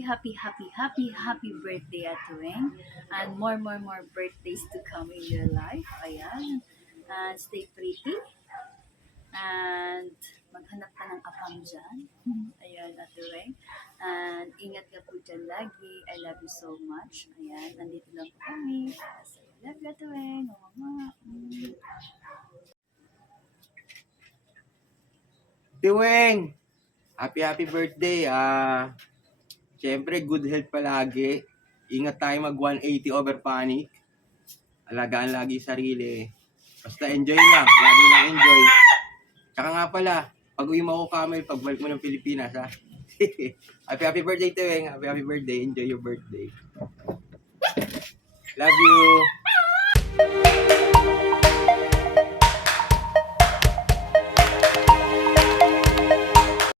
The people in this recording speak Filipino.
happy birthday at Tuwing. And more birthdays to come in your life. Ayan. And stay pretty. And maghanap ka ng apam dyan. Ayan, at Tuwing. And ingat ka po dyan lagi. I love you so much. Ayan, nandito lang po kami. So, love you, Tuwing. Mama. Tiweng! Happy birthday. Siyempre, good health palagi. Ingat tayo mag 180 over panic. Alagaan lagi sarili. Basta enjoy lang. Lagi lang enjoy. Tsaka nga pala, pag uwi mo ako Camel, pagbalik mo ng Pilipinas, ha? happy birthday, Tiweng. Happy birthday. Enjoy your birthday. Love you.